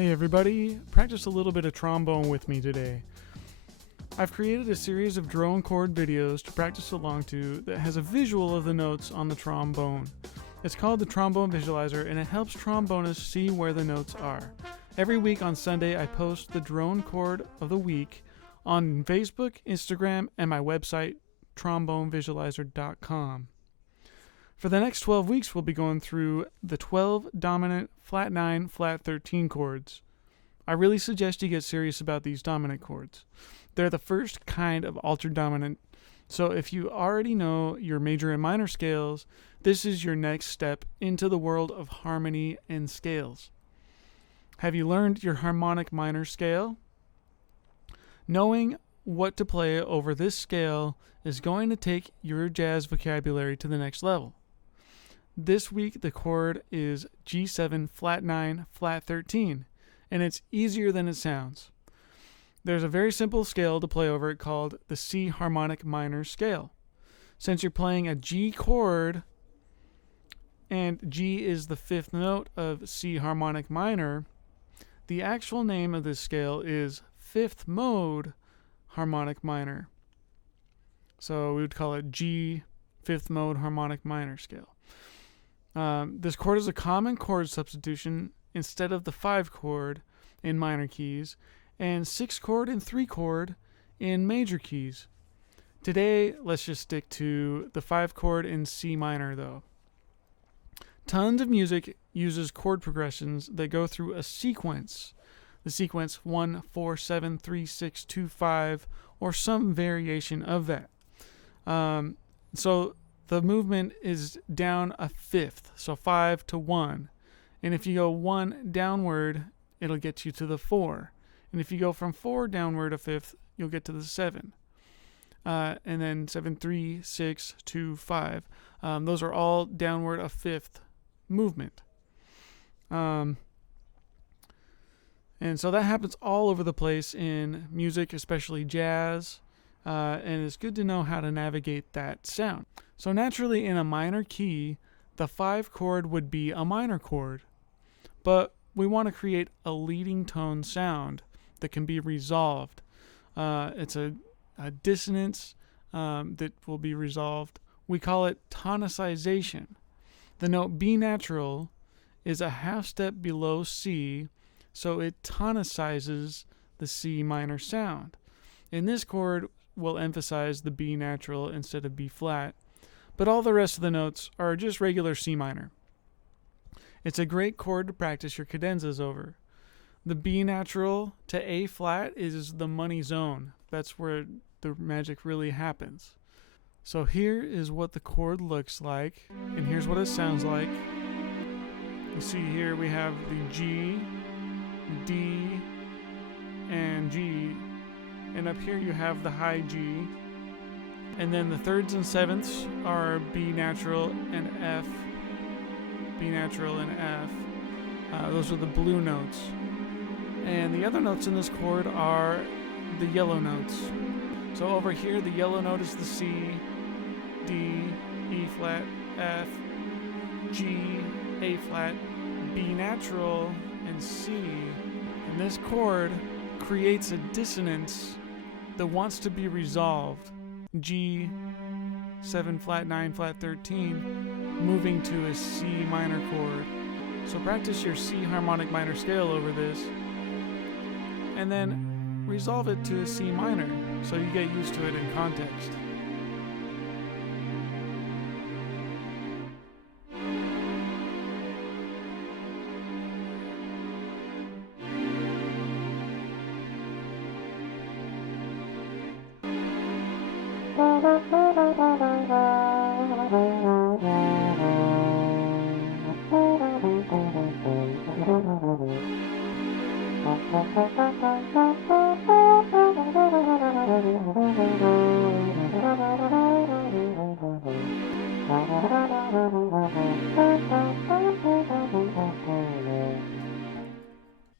Hey everybody, practice a little bit of trombone with me today. I've created a series of drone chord videos to practice along to that has a visual of the notes on the trombone. It's called the Trombone Visualizer and it helps trombonists see where the notes are. Every week on Sunday I post the drone chord of the week on Facebook, Instagram, and my website TromboneVisualizer.com. For the next 12 weeks, we'll be going through the 12 dominant flat 9, flat 13 chords. I really suggest you get serious about these dominant chords. They're the first kind of altered dominant, so if you already know your major and minor scales, this is your next step into the world of harmony and scales. Have you learned your harmonic minor scale? Knowing what to play over this scale is going to take your jazz vocabulary to the next level. This week the chord is G7 flat 9 flat 13 and it's easier than it sounds. There's a very simple scale to play over it called the C harmonic minor scale. Since you're playing a G chord and G is the fifth note of C harmonic minor, the actual name of this scale is fifth mode harmonic minor. So we would call it G fifth mode harmonic minor scale. This chord is a common chord substitution instead of the 5 chord in minor keys and 6 chord and 3 chord in major keys. Today, let's just stick to the 5 chord in C minor though. Tons of music uses chord progressions that go through a sequence. The sequence 1, 4, 7, 3, 6, 2, 5, or some variation of that. So the movement is down a fifth, so 5 to 1. And if you go 1 downward, it'll get you to the 4. And if you go from 4 downward a fifth, you'll get to the 7. And then 7, 3, 6, 2, 5. Those are all downward a fifth movement. And so that happens all over the place in music, especially jazz. And it's good to know how to navigate that sound. So naturally in a minor key, the 5 chord would be a minor chord. But we want to create a leading tone sound that can be resolved. It's a dissonance that will be resolved. We call it tonicization. The note B natural is a half step below C, so it tonicizes the C minor sound. In this chord, we'll emphasize the B natural instead of B flat, but all the rest of the notes are just regular C minor. It's a great chord to practice your cadenzas over. The B natural to A flat is the money zone. That's where the magic really happens. So here is what the chord looks like, and here's what it sounds like. You see here we have the G, D, and G, and up here you have the high G, and then the thirds and sevenths are B natural and F, B natural and F. Those are the blue notes. And the other notes in this chord are the yellow notes. So over here the yellow note is the C, D, E flat, F, G, A flat, B natural, and C. And this chord creates a dissonance that wants to be resolved. G, 7 flat 9 flat 13, moving to a C minor chord. So practice your C harmonic minor scale over this, and then resolve it to a C minor so you get used to it in context.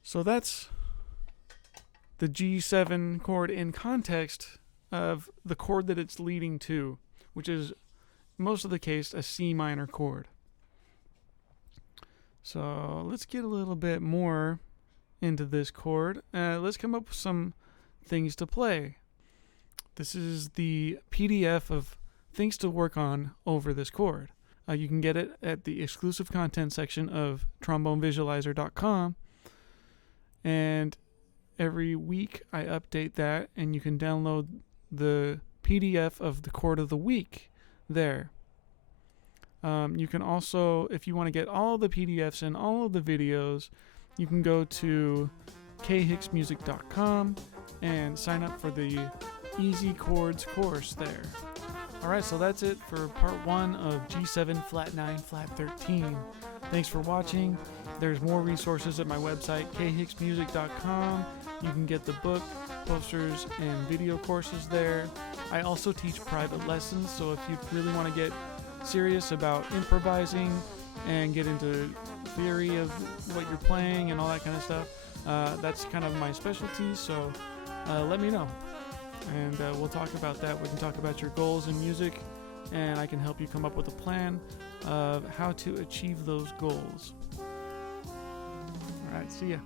So that's the G7 chord in context of the chord that it's leading to, which is most of the case a C minor chord. So let's get a little bit more into this chord, let's come up with some things to play. This is the PDF of things to work on over this chord. You can get it at the exclusive content section of TromboneVisualizer.com, and every week I update that, and you can download the PDF of the Chord of the Week there. You can also, if you want to get all the PDFs and all of the videos, you can go to khicksmusic.com and sign up for the Easy Chords Course there. Alright, so that's it for part 1 of G7 flat 9 flat 13. Thanks for watching. There's more resources at my website, khicksmusic.com. You can get the book, posters, and video courses there. I also teach private lessons, so if you really want to get serious about improvising and get into theory of what you're playing and all that kind of stuff, that's kind of my specialty, so let me know. And we'll talk about that. We can talk about your goals in music, and I can help you come up with a plan of how to achieve those goals. All right, see ya.